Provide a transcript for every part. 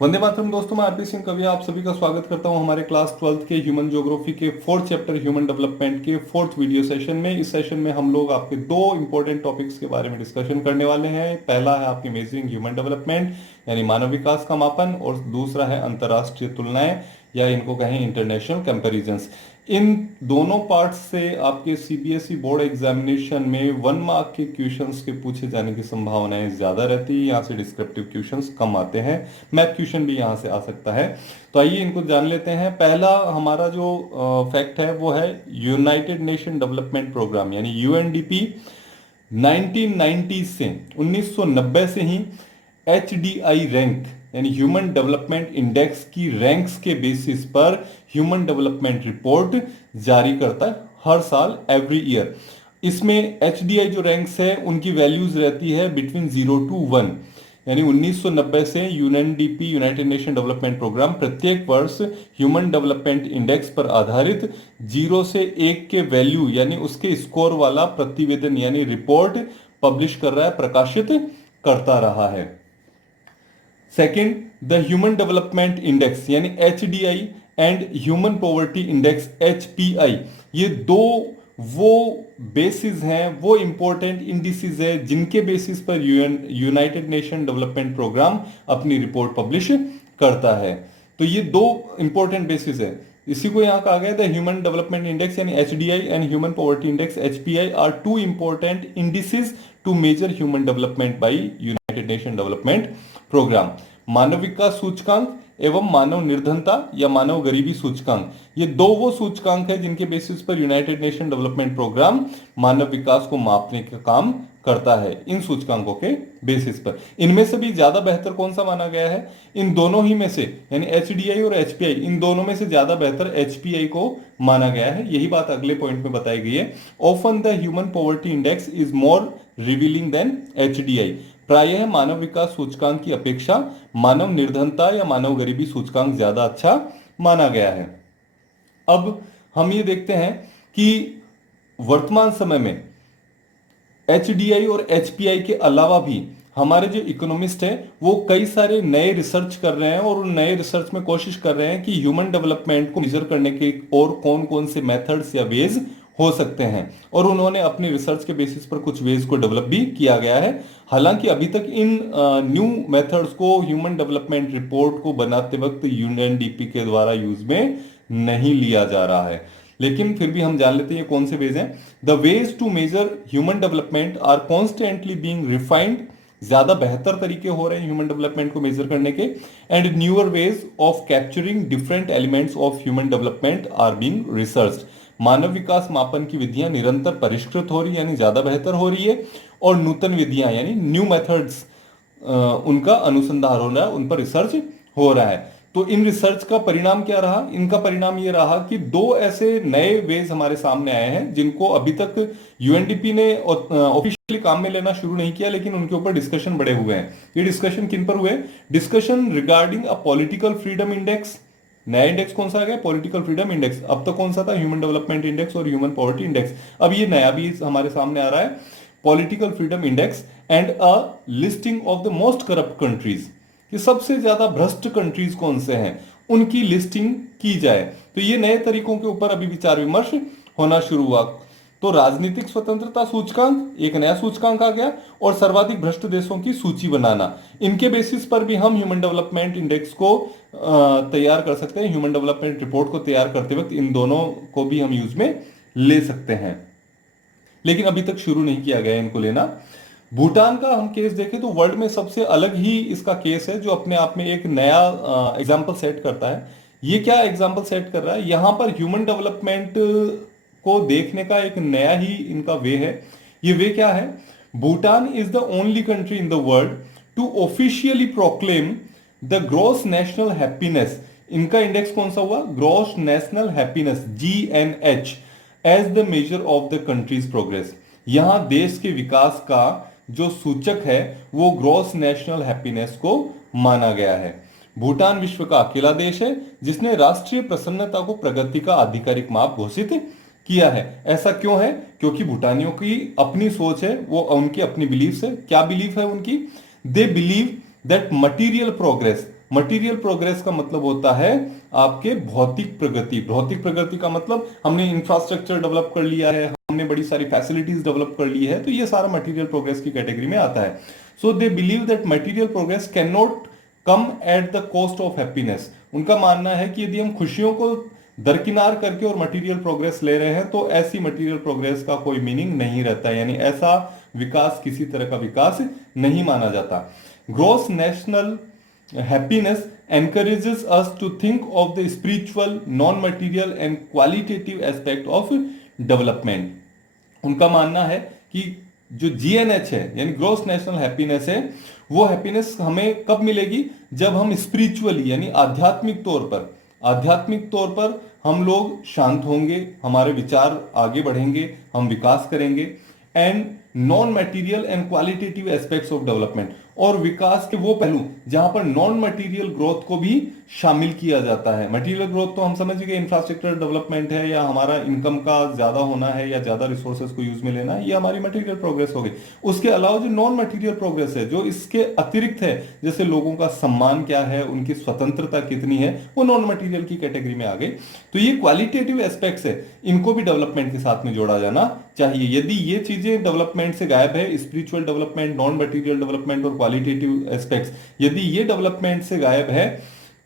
वंदे मातरम दोस्तों, मैं आरपी सिंह कविया आप सभी का स्वागत करता हूं हमारे क्लास 12th के ह्यूमन ज्योग्राफी के फोर्थ चैप्टर ह्यूमन डेवलपमेंट के फोर्थ वीडियो सेशन में। इस सेशन में हम लोग आपके दो इंपॉर्टेंट टॉपिक्स के बारे में डिस्कशन करने वाले हैं। पहला है आपकी मेजरिंग ह्यूमन डेवलपमेंट यानी मानव विकास का मापन, और दूसरा है अंतर्राष्ट्रीय तुलनाएं या इनको कहें इंटरनेशनल कंपैरिजंस। इन दोनों पार्ट्स से आपके सीबीएसई बोर्ड एग्जामिनेशन में 1 मार्क के क्वेश्चंस के पूछे जाने की संभावनाएं ज्यादा रहती है। यहाँ से डिस्क्रिप्टिव क्वेश्चंस कम आते हैं, मैथ क्वेश्चन भी यहाँ से आ सकता है। तो आइए इनको जान लेते हैं। पहला हमारा जो फैक्ट है वो है यूनाइटेड नेशन डेवलपमेंट प्रोग्राम यानी यूएनडीपी 1990 से 1990 से ही एचडीआई रैंक यानी ह्यूमन डेवलपमेंट इंडेक्स की रैंक्स के बेसिस पर ह्यूमन डेवलपमेंट रिपोर्ट जारी करता है हर साल, एवरी ईयर। इसमें एचडीआई जो रैंक्स है उनकी वैल्यूज रहती है बिटवीन 0 to 1, यानी 1990 से UNDP United Nation Development Programme प्रत्येक वर्ष ह्यूमन डेवलपमेंट इंडेक्स पर आधारित 0 से 1 के वैल्यू यानी उसके स्कोर वाला प्रतिवेदन यानी रिपोर्ट पब्लिश कर रहा है, प्रकाशित करता रहा है। Second, the human development index यानी HDI and human poverty index HPI, ये दो वो बेसिस हैं, वो इंपॉर्टेंट इंडिसेस है जिनके बेसिस पर यूनाइटेड नेशन डेवलपमेंट प्रोग्राम अपनी रिपोर्ट पब्लिश करता है। तो ये दो इंपॉर्टेंट बेसिस है। इसी को यहां कहा गया द ह्यूमन डेवलपमेंट इंडेक्स यानी HDI and human poverty index HPI are two important indices to measure human development by United Nation Development Programme. मानव विकास सूचकांक एवं मानव निर्धनता या मानव गरीबी सूचकांक, ये दो वो सूचकांक है जिनके बेसिस पर यूनाइटेड नेशन डेवलपमेंट प्रोग्राम मानव विकास को मापने का काम करता है। इन सूचकांकों के बेसिस पर इनमें से भी ज्यादा बेहतर कौन सा माना गया है? इन दोनों ही में से यानी एचडीआई और एचपीआई, इन दोनों में से ज्यादा बेहतर एचपीआई को माना गया है। यही बात अगले पॉइंट में बताई गई है। Often the human poverty index is more revealing than HDI, प्रायः मानव विकास सूचकांक की अपेक्षा मानव निर्धनता या मानव गरीबी सूचकांक ज्यादा अच्छा माना गया है। अब हम ये देखते हैं कि वर्तमान समय में एचडीआई और एचपीआई के अलावा भी हमारे जो इकोनॉमिस्ट हैं वो कई सारे नए रिसर्च कर रहे हैं और उन नए रिसर्च में कोशिश कर रहे हैं कि ह्यूमन डेवलपमेंट को मेजर करने के और कौन कौन से मेथड्स या वेज हो सकते हैं, और उन्होंने अपनी रिसर्च के बेसिस पर कुछ वेज को डेवलप भी किया गया है। हालांकि अभी तक इन न्यू मेथड्स को ह्यूमन डेवलपमेंट रिपोर्ट को बनाते वक्त यूएनडीपी के द्वारा यूज में नहीं लिया जा रहा है, लेकिन फिर भी हम जान लेते हैं ये कौन से वेज हैं। The ways to measure human development are constantly being refined, ज्यादा बेहतर तरीके हो रहे हैं ह्यूमन डेवलपमेंट को मेजर करने के। And newer ways of capturing different elements of human development are being researched, मानव विकास मापन की विधियां निरंतर परिष्कृत हो रही है यानी ज्यादा बेहतर हो रही है, और नूतन विधियां यानी न्यू मेथड्स उनका अनुसंधान हो रहा है, उन पर रिसर्च हो रहा है। तो इन रिसर्च का परिणाम क्या रहा? इनका परिणाम ये रहा कि दो ऐसे नए वेज हमारे सामने आए हैं जिनको अभी तक यूएनडीपी ने ऑफिशियली काम में लेना शुरू नहीं किया, लेकिन उनके ऊपर डिस्कशन बड़े हुए हैं। ये डिस्कशन किन पर हुए? Discussion regarding a political freedom index. नया इंडेक्स कौन सा आ गया? Political freedom index. अब तक कौन सा था? ह्यूमन डेवलपमेंट इंडेक्स और ह्यूमन पॉवर्टी इंडेक्स। अब ये नया भी हमारे सामने आ रहा है, political freedom index and a listing of the most corrupt countries, कि सबसे ज्यादा भ्रष्ट कंट्रीज कौन से हैं उनकी लिस्टिंग की जाए। तो ये नए तरीकों के ऊपर अभी विचार विमर्श होना शुरू हुआ। तो राजनीतिक स्वतंत्रता सूचकांक एक नया सूचकांक आ गया, और सर्वाधिक भ्रष्ट देशों की सूची बनाना, इनके बेसिस पर भी हम ह्यूमन डेवलपमेंट इंडेक्स को तैयार कर सकते हैं। ह्यूमन डेवलपमेंट रिपोर्ट को तैयार करते वक्त इन दोनों को भी हम यूज में ले सकते हैं, लेकिन अभी तक शुरू नहीं किया गया इनको लेना। भूटान का हम केस देखें तो वर्ल्ड में सबसे अलग ही इसका केस है, जो अपने आप में एक नया एग्जाम्पल सेट करता है। ये क्या एग्जाम्पल सेट कर रहा है? यहां पर ह्यूमन डेवलपमेंट को देखने का एक नया ही इनका वे है। ये वे क्या है? Bhutan is the only country in the world to officially proclaim the gross national happiness. इनका इंडेक्स कौन सा हुआ? Gross national happiness GNH as the measure of the country's progress. यहां देश के विकास का जो सूचक है वो ग्रॉस नेशनल हैप्पीनेस को माना गया है। भूटान विश्व का अकेला देश है जिसने राष्ट्रीय प्रसन्नता को प्रगति का आधिकारिक माप घोषित किया है। ऐसा क्यों है? क्योंकि भूटानियों की अपनी सोच है, वो उनकी अपनी बिलीफ है। क्या बिलीफ है उनकी? दे believe that material progress material progress का मतलब होता है आपके भौतिक प्रगति। भौतिक प्रगति का मतलब हमने इंफ्रास्ट्रक्चर डेवलप कर लिया है, हमने बड़ी सारी फैसिलिटीज डेवलप कर ली है, तो ये सारा मटेरियल प्रोग्रेस की कैटेगरी में आता है। So they believe that material progress can not come at the cost of happiness. उनका मानना है कि यदि हम खुशियों को दरकिनार करके और मटेरियल प्रोग्रेस ले रहे हैं तो ऐसी मटेरियल प्रोग्रेस का कोई मीनिंग नहीं रहता है, यानी ऐसा विकास किसी तरह का विकास नहीं माना जाता। Gross national happiness encourages us to think of the spiritual, non-material and qualitative aspect of development। उनका मानना है कि जो जीएनएच है यानी ग्रोस नेशनल हैप्पीनेस है, वो हैप्पीनेस हमें कब मिलेगी, जब हम स्पिरिचुअली यानी आध्यात्मिक तौर पर हम लोग शांत होंगे, हमारे विचार आगे बढ़ेंगे, हम विकास करेंगे। And non material and qualitative aspects of development, और विकास के वो पहलू जहां पर नॉन मटेरियल ग्रोथ को भी शामिल किया जाता है। मटेरियल ग्रोथ तो हम समझ गए इंफ्रास्ट्रक्चर डेवलपमेंट है, या हमारा इनकम का ज्यादा होना है, या ज्यादा रिसोर्सेज को यूज में लेना है, ये हमारी मटेरियल प्रोग्रेस हो गई। उसके अलावा जो नॉन मटेरियल प्रोग्रेस है, जो इसके अतिरिक्त है, जैसे लोगों का सम्मान क्या है, उनकी स्वतंत्रता कितनी है, वो नॉन मटेरियल की कैटेगरी में आ गई। तो ये क्वालिटेटिव एस्पेक्ट्स है, इनको भी डेवलपमेंट के साथ में जोड़ा जाना चाहिए। यदि ये चीजें डेवलपमेंट से गायब है, spiritual development, non material development और क्वालिटेटिव एस्पेक्ट्स, यदि ये डेवलपमेंट से गायब है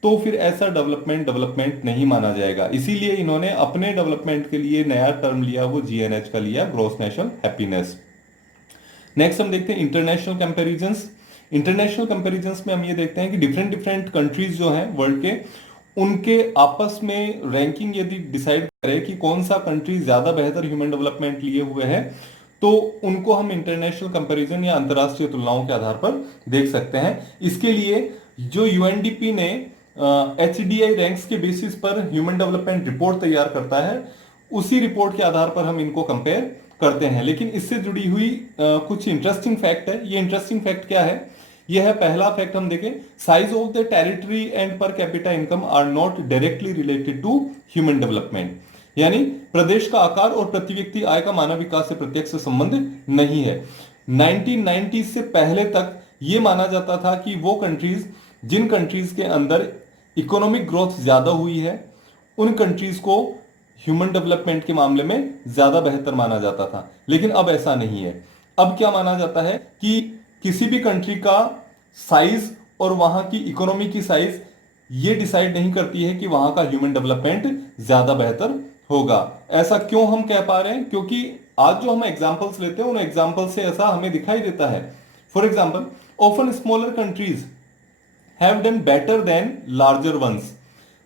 तो फिर ऐसा डेवलपमेंट नहीं माना जाएगा। इसीलिए इन्होंने अपने डेवलपमेंट के लिए नया टर्म लिया, वो जीएनएच का लिया, ग्रॉस नेशनल हैप्पीनेस। नेक्स्ट हम देखते हैं इंटरनेशनल कंपैरिजंस। इंटरनेशनल कंपैरिजंस में हम ये देखते हैं कि डिफरेंट कंट्रीज जो हैं वर्ल्ड के, उनके आपस में रैंकिंग यदि डिसाइड करे कि कौन सा कंट्री ज्यादा बेहतर ह्यूमन डेवलपमेंट लिए हुए है, तो उनको हम इंटरनेशनल कंपैरिजन या अंतरराष्ट्रीय तुलनाओं के आधार पर देख सकते हैं। इसके लिए जो यूएनडीपी ने एचडीआई रैंक्स के बेसिस पर ह्यूमन डेवलपमेंट रिपोर्ट तैयार करता है, उसी रिपोर्ट के आधार पर हम इनको कंपेयर करते हैं। लेकिन इससे जुड़ी हुई कुछ इंटरेस्टिंग फैक्ट है। ये इंटरेस्टिंग फैक्ट क्या है? यह है पहला फैक्ट, हम देखें, size of the territory and per capita income are not directly related to human development. यानी प्रदेश का आकार और प्रति व्यक्ति आय का मानव विकास से प्रत्यक्ष संबंध नहीं है। 1990 से पहले तक यह माना जाता था कि वो कंट्रीज, जिन कंट्रीज के अंदर इकोनॉमिक ग्रोथ ज्यादा हुई है, उन कंट्रीज को ह्यूमन डेवलपमेंट के मामले में ज्यादा बेहतर माना जाता था। लेकिन अब ऐसा नहीं है। अब क्या माना जाता है कि किसी भी कंट्री का साइज और वहां की इकोनॉमी की साइज ये डिसाइड नहीं करती है कि वहां का ह्यूमन डेवलपमेंट ज्यादा बेहतर होगा। ऐसा क्यों हम कह पा रहे हैं? क्योंकि आज जो हम एग्जांपल्स लेते हैं, उन एग्जांपल से ऐसा हमें दिखाई देता है। For example, often smaller countries have done better than larger ones.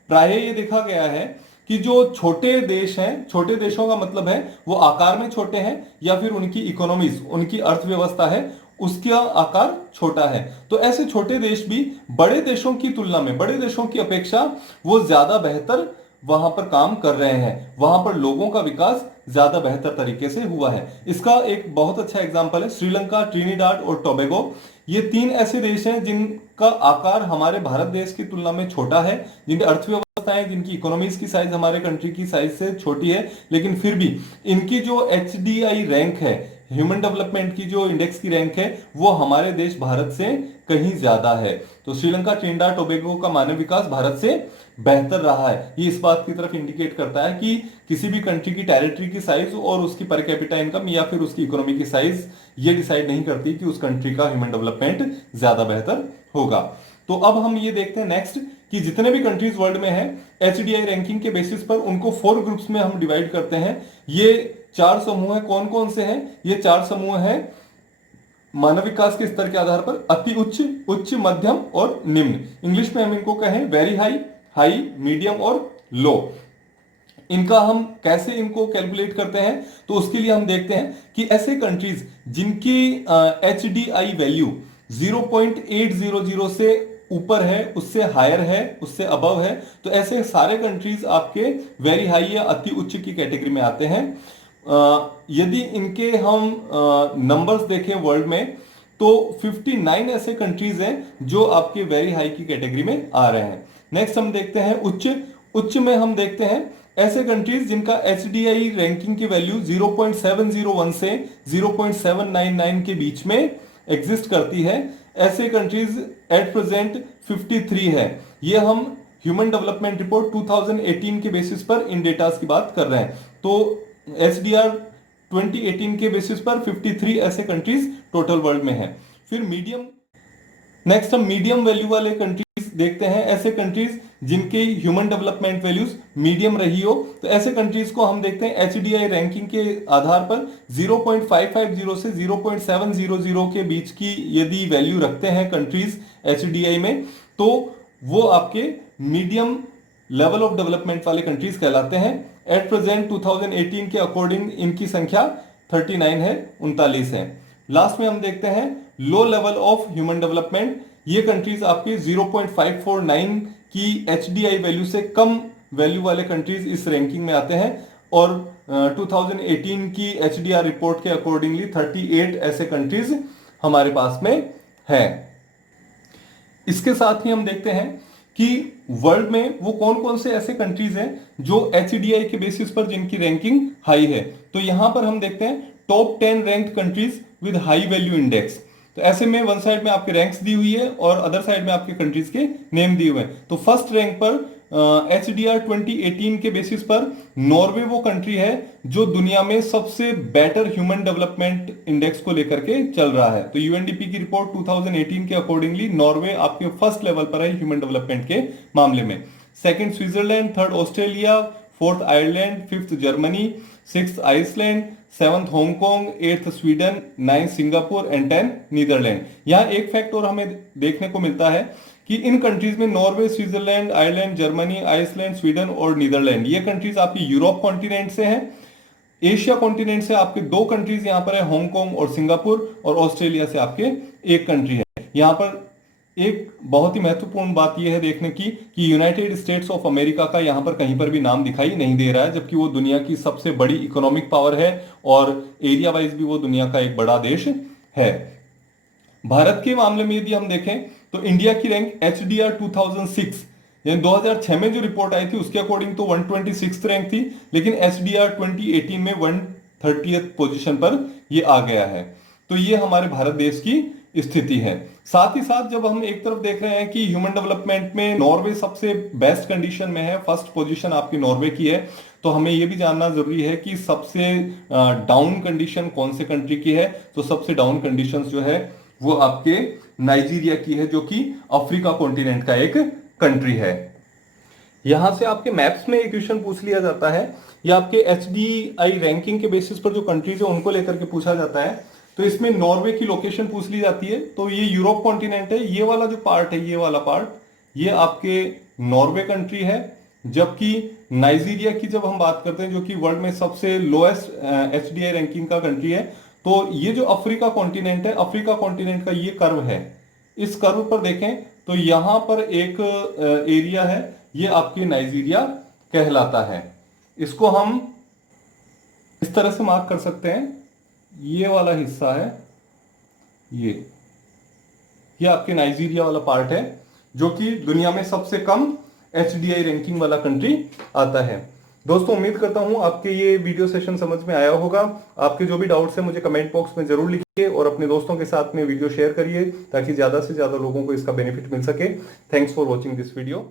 प्राय ये देखा गया है कि जो छोटे देश हैं, छोटे देशों का मतलब है वो आकार में छोटे हैं, या फिर उनकी इकोनॉमीज, उनकी अर्थव्यवस्था है, उसका आकार छोटा है। तो ऐसे छोटे देश भी बड़े देशों की तुलना में, बड़े देशों की अपेक्षा वो ज्यादा बेहतर वहां पर काम कर रहे हैं, वहां पर लोगों का विकास ज्यादा बेहतर तरीके से हुआ है। इसका एक बहुत अच्छा एग्जांपल है श्रीलंका, ट्रिनिडाड और टोबैगो। ये तीन ऐसे देश हैं जिनका आकार हमारे भारत देश की तुलना में छोटा है, जिनकी अर्थव्यवस्थाएं, जिनकी इकोनॉमीज की साइज हमारे कंट्री की साइज से छोटी है, लेकिन फिर भी इनकी जो एचडीआई रैंक है, ह्यूमन डेवलपमेंट की जो इंडेक्स की रैंक है, वो हमारे देश भारत से कहीं ज्यादा है। तो श्रीलंका, ट्रिनिडाड टोबैगो का मानव विकास भारत से बेहतर रहा है। ये इस बात की तरफ इंडिकेट करता है कि किसी भी कंट्री की टेरिटरी की साइज और उसकी पर कैपिटा इनकम या फिर उसकी इकोनॉमी की साइज ये डिसाइड नहीं करती कि उस कंट्री का ह्यूमन डेवलपमेंट ज्यादा बेहतर होगा। तो अब हम ये देखते हैं नेक्स्ट कि जितने भी कंट्रीज वर्ल्ड में है, एचडीआई रैंकिंग के बेसिस पर उनको 4 ग्रुप्स में हम डिवाइड करते हैं। ये 4 समूह है। कौन कौन से हैं? ये 4 समूह हैं मानव विकास के स्तर के आधार पर अति उच्च, उच्च, मध्यम और निम्न। इंग्लिश में हम इनको कहें वेरी हाई, हाई, मीडियम और लो। इनका हम कैसे इनको कैलकुलेट करते हैं? तो उसके लिए हम देखते हैं कि ऐसे कंट्रीज जिनकी एचडीआई वैल्यू 0.800 से ऊपर है, उससे हायर है, उससे अबव है, तो ऐसे सारे कंट्रीज आपके वेरी हाई या अति उच्च की कैटेगरी में आते हैं। यदि इनके हम नंबर्स देखें वर्ल्ड में, तो 59 ऐसे कंट्रीज हैं जो आपके वेरी हाई की कैटेगरी में आ रहे हैं। नेक्स्ट हम देखते हैं उच्च। उच्च में हम देखते हैं ऐसे कंट्रीज जिनका एचडीआई रैंकिंग की वैल्यू 0.701 से 0.799 के बीच में एग्जिस्ट करती है। ऐसे कंट्रीज एट प्रेजेंट 53 है। ये हम ह्यूमन डेवलपमेंट रिपोर्ट 2018 के बेसिस पर इन डेटास की बात कर रहे हैं। तो एसडीआर 2018 के बेसिस पर 53 ऐसे कंट्रीज टोटल वर्ल्ड में हैं। फिर मीडियम, नेक्स्ट हम मीडियम वैल्यू वाले कंट्रीज देखते हैं। ऐसे कंट्रीज जिनके ह्यूमन डेवलपमेंट वैल्यूज मीडियम रही हो, तो ऐसे कंट्रीज को हम देखते हैं एचडीआई रैंकिंग के आधार पर 0.550 से 0.700 के बीच की यदि वैल्यू रखते हैं कंट्रीज एचडीआई में, तो वो आपके मीडियम लेवल ऑफ डेवलपमेंट वाले कंट्रीज कहलाते हैं। एट प्रेजेंट 2018 के अकॉर्डिंग इनकी संख्या 39 है, 39 है। लास्ट में हम देखते हैं low level of human development. ये कंट्रीज आपके 0.549 की एचडीआई वैल्यू से कम वैल्यू वाले कंट्रीज इस रैंकिंग में आते हैं। और 2018 की एचडीआर रिपोर्ट के अकॉर्डिंगली 38 ऐसे कंट्रीज हमारे पास में है। इसके साथ ही हम देखते हैं कि वर्ल्ड में वो कौन कौन से ऐसे कंट्रीज हैं जो एचडीआई के बेसिस पर जिनकी रैंकिंग हाई है। तो यहां पर हम देखते हैं top 10 ranked countries with high value index. तो ऐसे में वन साइड में आपके रैंक्स दी हुई है और अदर साइड में आपके कंट्रीज के नेम दिए हुए हैं। तो फर्स्ट रैंक पर एचडीआर 2018 के बेसिस पर नॉर्वे वो कंट्री है जो दुनिया में सबसे बेटर ह्यूमन डेवलपमेंट इंडेक्स को लेकर के चल रहा है। तो यूएनडीपी की रिपोर्ट 2018 के अकॉर्डिंगली नॉर्वे आपके फर्स्ट लेवल पर है ह्यूमन डेवलपमेंट के मामले में। Second Switzerland, third Australia, fourth Ireland, fifth Germany, sixth Iceland, seventh Hong Kong, eighth Sweden, ninth Singapore and 10 Netherland. यहाँ एक फैक्ट और हमें देखने को मिलता है कि इन कंट्रीज में Norway, Switzerland, Ireland, Germany, Iceland, Sweden और नीदरलैंड, ये कंट्रीज आपकी यूरोप कॉन्टिनेंट से हैं। एशिया कॉन्टिनेंट से आपके दो कंट्रीज यहाँ पर है, हांगकांग और सिंगापुर, और ऑस्ट्रेलिया से आपके एक कंट्री है। यहाँ पर एक बहुत ही महत्वपूर्ण बात यह है देखने की कि यूनाइटेड स्टेट्स ऑफ अमेरिका का यहां पर कहीं पर भी नाम दिखाई नहीं दे रहा है, जबकि वो दुनिया की सबसे बड़ी इकोनॉमिक पावर है और एरिया वाइज भी वो दुनिया का एक बड़ा देश है। भारत के मामले में यदि हम देखें तो इंडिया की रैंक एचडीआर 2006 यानी 2006 में जो रिपोर्ट आई थी उसके अकॉर्डिंग तो 126 रैंक थी, लेकिन एचडीआर 2018 में 130th पोजीशन पर ये आ गया है। तो ये हमारे भारत देश की स्थिति है। साथ ही साथ जब हम एक तरफ देख रहे हैं कि ह्यूमन डेवलपमेंट में नॉर्वे सबसे बेस्ट कंडीशन में है, फर्स्ट पोजीशन आपकी नॉर्वे की है, तो हमें यह भी जानना जरूरी है कि सबसे डाउन कंडीशन कौन से कंट्री की है। तो सबसे डाउन कंडीशन जो है वो आपके नाइजीरिया की है, जो कि अफ्रीका कॉन्टिनेंट का एक कंट्री है। यहां से आपके मैप्स में एक क्वेश्चन पूछ लिया जाता है, या आपके एचडीआई रैंकिंग के बेसिस पर जो कंट्रीज है उनको लेकर के पूछा जाता है। तो इसमें नॉर्वे की लोकेशन पूछ ली जाती है। तो ये यूरोप कॉन्टिनेंट है, ये वाला जो पार्ट है, ये वाला पार्ट, ये आपके नॉर्वे कंट्री है। जबकि नाइजीरिया की जब हम बात करते हैं, जो कि वर्ल्ड में सबसे लोएस्ट एचडीआई रैंकिंग का कंट्री है, तो ये जो अफ्रीका कॉन्टिनेंट है, अफ्रीका कॉन्टिनेंट का ये कर्व है। इस कर्व पर देखें तो यहां पर एक एरिया है, ये आपके नाइजीरिया कहलाता है। इसको हम इस तरह से मार्क कर सकते हैं, ये वाला हिस्सा है, ये आपके नाइजीरिया वाला पार्ट है, जो कि दुनिया में सबसे कम एचडीआई रैंकिंग वाला कंट्री आता है। दोस्तों, उम्मीद करता हूं आपके ये वीडियो सेशन समझ में आया होगा। आपके जो भी डाउट्स हैं मुझे कमेंट बॉक्स में जरूर लिखिए और अपने दोस्तों के साथ में वीडियो शेयर करिए ताकि ज्यादा से ज्यादा लोगों को इसका बेनिफिट मिल सके। Thanks for watching this video.